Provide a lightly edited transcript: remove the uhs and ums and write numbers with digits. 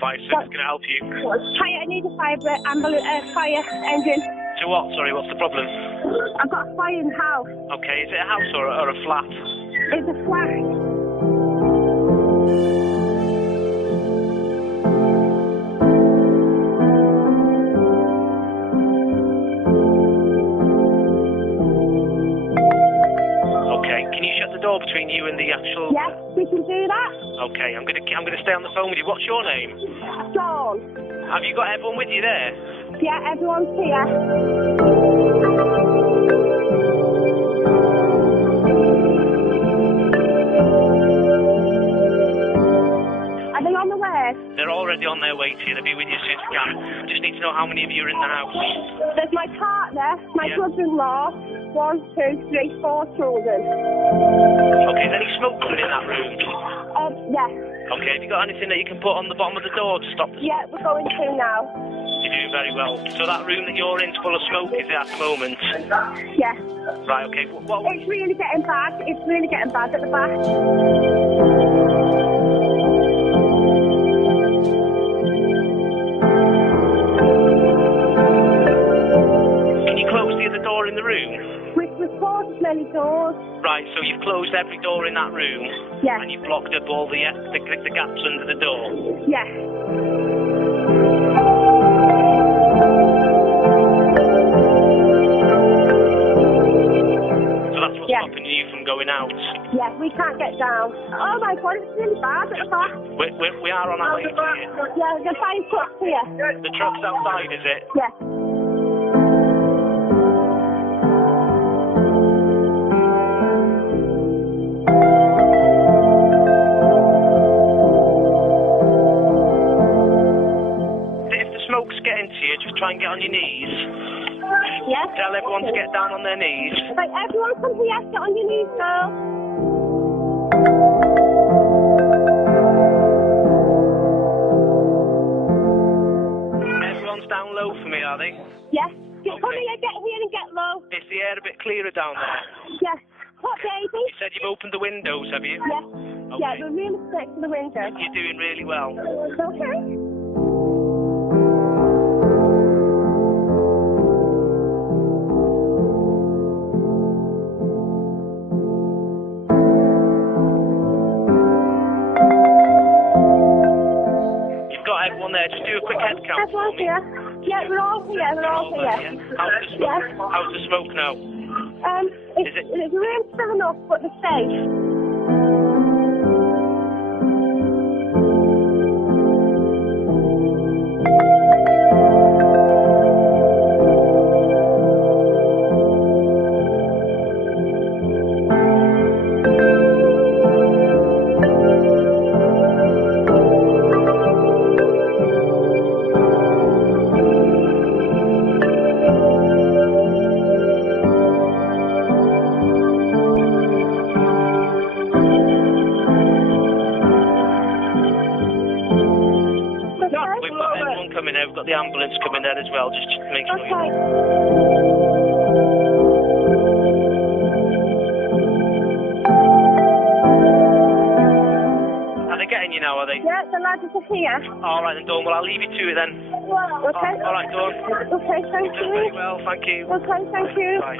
fire service can I help you? Hi, I need a fire engine. To what? Sorry, what's the problem? I've got a fire in the house. Okay, is it a house or a flat? It's a flat. Door between you and the actual. Yes, we can do that. Okay, I'm gonna stay on the phone with you. What's your name? Dawn. Have you got everyone with you there? Yeah, everyone's here. Are they on the way? They're already on their way to you. They'll be with you as soon as they can. I just need to know how many of you are in the house. There's my partner, my brother-in-law. 1, 2, 3, 4 children. Okay, is any smoke coming in that room? Yes. Okay, have you got anything that you can put on the bottom of the door to stop the smoke? Yeah, we're going to now. You're doing very well. So that room that you're in is full of smoke, is it, at the moment? Yes. Right, okay. What? It's really getting bad. It's really getting bad at the back. Can you close the other door in the room? We've closed as many doors. Right, so you've closed every door in that room? Yes. And you've blocked up all the gaps under the door? Yes. So that's what's stopping you from going out? Yes, we can't get down. Oh my God, it's really bad at the back. We are on our way to you. Yeah, the fire truck's here. The truck's outside, is it? Yes. Try and get on your knees. Yes. Tell everyone to get down on their knees. Right, everyone come here, get on your knees, girl. Everyone's down low for me, are they? Yes. Come here, get here and get low. Is the air a bit clearer down there? Yes. What, baby? You said you've opened the windows, have you? Yes. Okay. Yeah, we're really stuck to the window. You're doing really well. Okay. Everyone there, just do a quick head count. Everyone's here. Yeah, we're all here. We're all here. Yeah. How's the smoke now? The room's still enough, but the safe. We've got the ambulance coming there as well, just to make sure. Okay. Are they getting you now, are they? Yeah, the lads are here. All right then, Dawn, well, I'll leave you to it then. Okay. All right, Dawn. Okay, thank you. Very well, thank you. Okay, thank you. Bye.